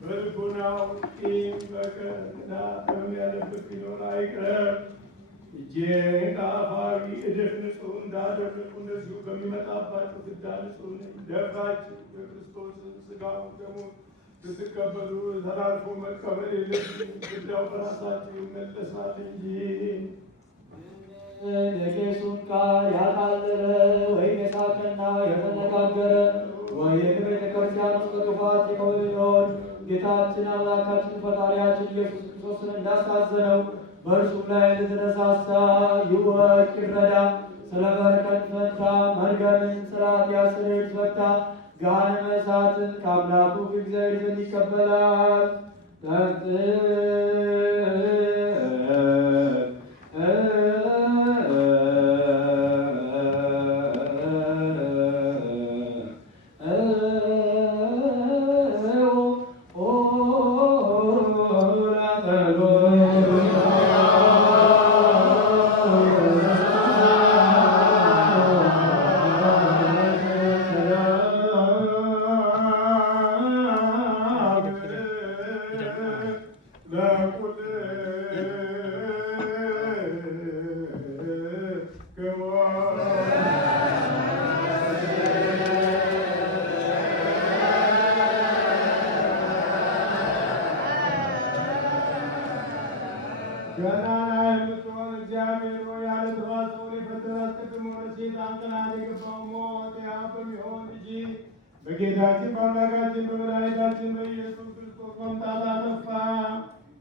በልቡናው ቂም በቀልና ደም ያለበት ቢኖር አይቅረብ። እጄን ከአፋዊ እድፍ ንጹሕ እንዳደረግሁ እንደዚሁ በሚመጣባችሁ ፍዳ ንጹሕ ነኝ። ደፍራችሁ የክርስቶስን ሥጋውን ደሙን ስትቀበሉ ተላልፎ መቀበል የለብንም። ፍዳው በራሳችሁ ይመለሳል እንጂ። የቄሱን ቃል ያቃለለ ወይም የሳቀና የተነጋገረ ወይም ቤተ ክርስቲያን ውስጥ በክፋት የቆየውን ጌታችን አምላካችን ፈጣሪያችን ኢየሱስ ክርስቶስን እንዳሳዘነው በእርሱም ላይ እንድትነሳሳ ይወቅ ይረዳ። ስለ በረከት ፈንታ መርገምን ስርዓት ያስሬት ፈታ ገሃነመ እሳትን ከአምላኩ እግዚአብሔር ዘንድ ይቀበላል። ገናና የምትሆን እግዚአብሔር ሆይ ያለ ተዋጽኦ የፈጠረ አስቀድሞ ለሰይጣን ቅናት የገባው ሞት ያ በሚሆን ልጅ በጌታችን በአምላካችን በመድኃኒታችን በኢየሱስ ክርስቶስ መምጣት አጠፋ።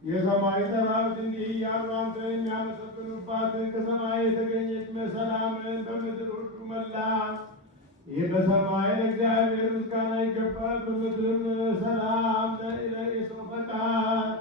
የሰማይ ሰራዊት እንዲህ እያሉ አንተን የሚያመሰግኑባትን ከሰማይ የተገኘች ሰላምን በምድር ሁሉ መላ። ይህ በሰማይ ለእግዚአብሔር ምስጋና ይገባል፣ በምድር ሰላም ለሰው ፈቃድ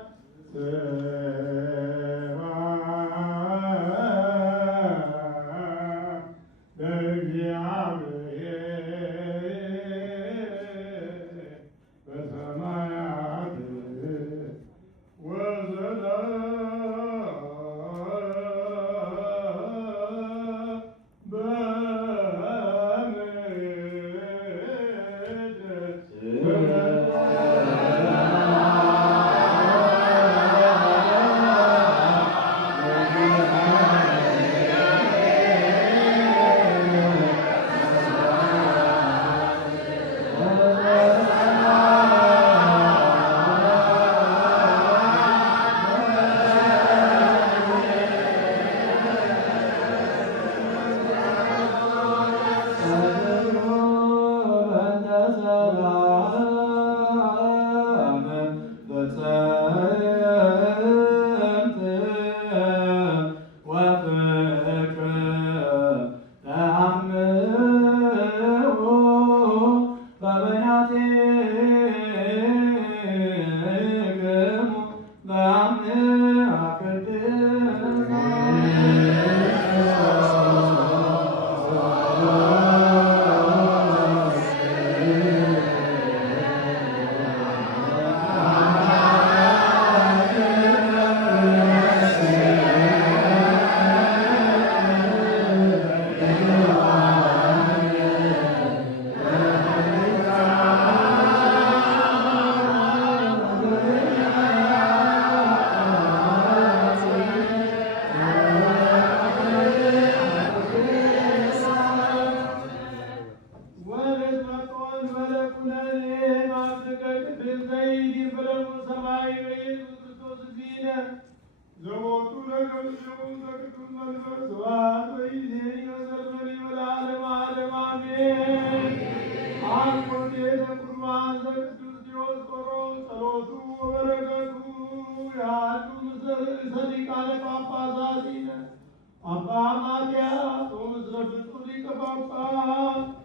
Papa Matia, Thomas Rabbi Papa,